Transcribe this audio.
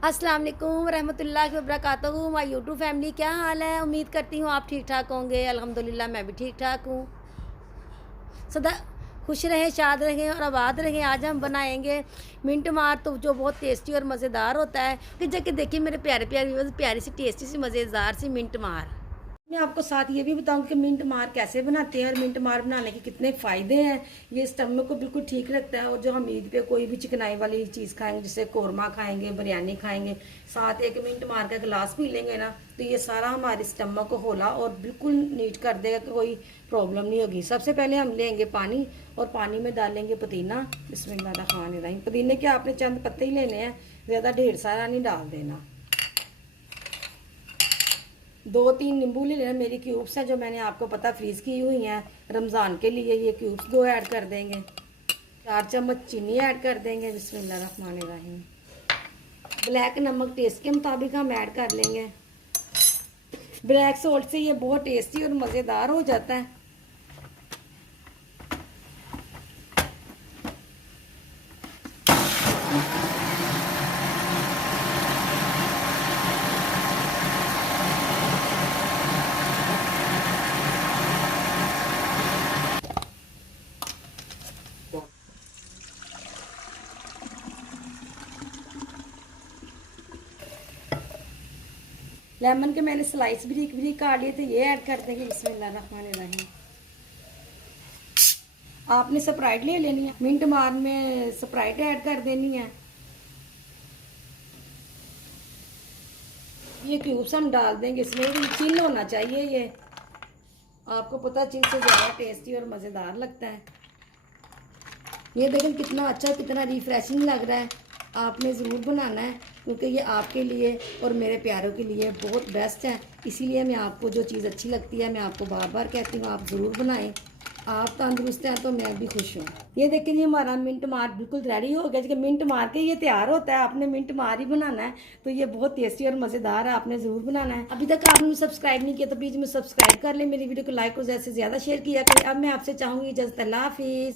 अस्सलाम वालेकुम रहमतुल्लाहि व बरकातहू। माय यूट्यूब फैमिली, क्या हाल है? उम्मीद करती हूँ आप ठीक ठाक होंगे। अल्हम्दुलिल्लाह मैं भी ठीक ठाक हूँ। सदा खुश रहें, शाद रहें और आबाद रहें। आज हम बनाएंगे मिंट मार, तो जो बहुत टेस्टी और मज़ेदार होता है। फिर जाके देखिए मेरे प्यारे प्यारे व्यूअर्स, प्यारी सी टेस्टी सी मज़ेदार सी मिंट मार। मैं आपको साथ ये भी बताऊंगी कि मिंट मार कैसे बनाते हैं और मिंट मार बनाने के कितने फ़ायदे हैं। ये स्टमक को बिल्कुल ठीक रखता है, और जो हम ईद पे कोई भी चिकनाई वाली चीज़ खाएंगे, जैसे कौरमा खाएंगे, बिरयानी खाएंगे, साथ एक मिंट मार का गिलास पी लेंगे ना, तो ये सारा हमारे स्टमक को होला और बिल्कुल नीट कर देगा कि कोई प्रॉब्लम नहीं होगी। सबसे पहले हम लेंगे पानी, और पानी में डालेंगे पुदीना। बिस्मिल्लाहिर्रहमानिर्रहीम। पुदीने के आपने चंद पत्ते ही लेने हैं, ज़्यादा ढेर सारा नहीं डाल देना। 2-3 नींबू ले लेना। मेरी क्यूब्स हैं जो मैंने आपको पता फ्रीज़ की हुई हैं रमज़ान के लिए। ये क्यूब्स 2 ऐड कर देंगे। 4 चम्मच चीनी ऐड कर देंगे। बिस्मिल्लाहिर्रहमानिर्रहीम। ब्लैक नमक टेस्ट के मुताबिक हम ऐड कर लेंगे। ब्लैक सॉल्ट से ये बहुत टेस्टी और मज़ेदार हो जाता है। लेमन के मैंने स्लाइस बारीक बारीक काट लिए थे, ये ऐड कर देंगे। बिस्मिल्लाहिर्रहमानिर्रहीम। आपने स्प्राइट ले लेनी है, मिंट मार में स्प्राइट ऐड कर देनी है। ये क्यूब्स हम डाल देंगे इसमें। चिल होना चाहिए ये, आपको पता चिल से ज़्यादा टेस्टी और मज़ेदार लगता है। ये देखें कितना अच्छा, कितना रिफ्रेशिंग लग रहा है। आपने ज़रूर बनाना है, क्योंकि ये आपके लिए और मेरे प्यारों के लिए बहुत बेस्ट है। इसीलिए मैं आपको जो चीज़ अच्छी लगती है मैं आपको बार बार कहती हूँ, आप ज़रूर बनाएं। आप तंदुरुस्त हैं तो मैं भी खुश हूँ। ये देखें ये हमारा मिंट मार बिल्कुल रेडी हो गया। जब मिंट मार के ये तैयार होता है, आपने मिंट मार ही बनाना है, तो ये बहुत टेस्टी और मज़ेदार है। आपने ज़रूर बनाना है। अभी तक आपने सब्सक्राइब नहीं किया तो प्लीज़ में सब्सक्राइब कर लें। मेरी वीडियो को लाइक और ज़्यादा से ज़्यादा शेयर किया करें। अब मैं आपसे चाहूँगी इजाज़त। अल्लाह हाफिज़।